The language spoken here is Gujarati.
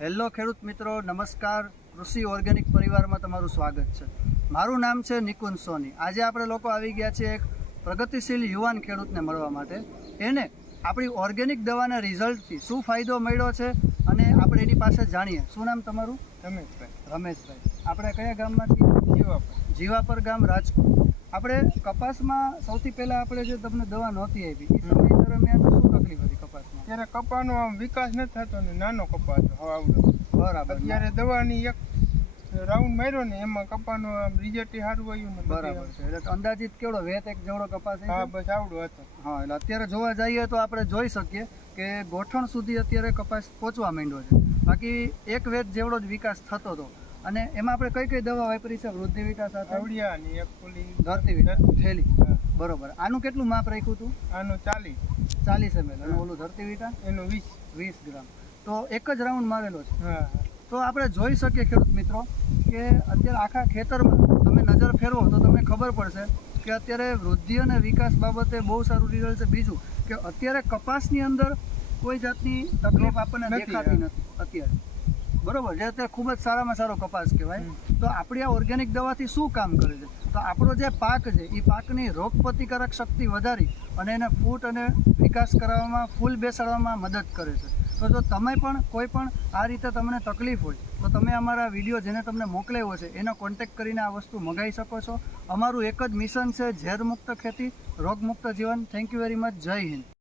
હેલો ખેડૂત મિત્રો નમસ્કાર. કૃષિ ઓર્ગેનિક પરિવારમાં તમારું સ્વાગત છે. મારું નામ છે નિકુંજ સોની. આજે આપણે લોકો આવી ગયા છીએ એક પ્રગતિશીલ યુવાન ખેડૂતને મળવા માટે. એને આપણી ઓર્ગેનિક દવાના રિઝલ્ટથી શું ફાયદો મળ્યો છે અને આપણે એની પાસે જાણીએ. શું નામ તમારું? રમેશભાઈ. રમેશભાઈ. આપણે કયા ગામમાંથી? જીવાપર. જીવાપર ગામ રાજકોટ. આપણે કપાસમાં સૌથી પહેલાં આપણે જે તમને દવા નહોતી આપી એ સમય દરમિયાન શું તકલીફ હતી કપાસમાં? ત્યારે કપાનો આમ વિકાસ નથી થતો ને નાનો કપાસ હવે આવડો. બરાબર અત્યારે દવાની એક રાઉન્ડ માર્યો ને એમાં કપાનો આમ રિઝલ્ટ સારું આવ્યું ને બરાબર છે એટલે અંદાજિત કેવડો વેત એક જેવડો કપાસ? હા બસ આવડો હતો. હા એટલે અત્યારે જોવા જઈએ તો આપણે જોઈ શકીએ કે ગોઠણ સુધી અત્યારે કપાસ પહોંચવા માંડ્યો છે. બાકી એક વેત જેવડો જ વિકાસ થતો હતો અને એમાં આપણે કઈ કઈ દવા વાપરી છે? વૃદ્ધિ વિકાસ સાથે? આવડિયા એક ઓલી ધરતી વિકાસ થેલી. બરોબર. આનું કેટલું માપ રાખ્યું હતું આનું ચાલીસ. ચાલીસ એમએલ અને ઓલું ધરતી વિટા એનું વીસ. વીસ ગ્રામ. તો એક જ રાઉન્ડ મારેલો છે. તો આપણે જોઈ શકીએ ખેડૂત મિત્રો કે અત્યારે આખા ખેતરમાં તમે નજર ફેરવો તો તમને ખબર પડશે કે અત્યારે વૃદ્ધિ અને વિકાસ બાબતે બહુ સારું રિઝલ્ટ છે. બીજું કે અત્યારે કપાસની અંદર કોઈ જાતની તકલીફ આપણને દેખાતી નથી અત્યારે. બરોબર જે અત્યારે ખૂબ જ સારામાં સારો કપાસ કહેવાય. તો આપણી આ ઓર્ગેનિક દવાથી શું કામ કરે છે? તો આપણો જે પાક છે એ પાકની રોગ પ્રતિકારક શક્તિ વધારી અને એને ફૂટ અને વિકાસ કરાવવામાં ફૂલ બેસાડવામાં મદદ કરે છે. તો જો તમે પણ કોઈ પણ આ રીતે તમને તકલીફ હોય તો તમે અમારા વીડિયો જેને તમને મોકલાવ્યો છે એનો કોન્ટેક્ટ કરીને આ વસ્તુ મંગાવી શકો છો. અમારું એક જ મિશન છે ઝેરમુક્ત ખેતી રોગમુક્ત જીવન. થેન્ક યુ વેરી મચ જય હિન્દ.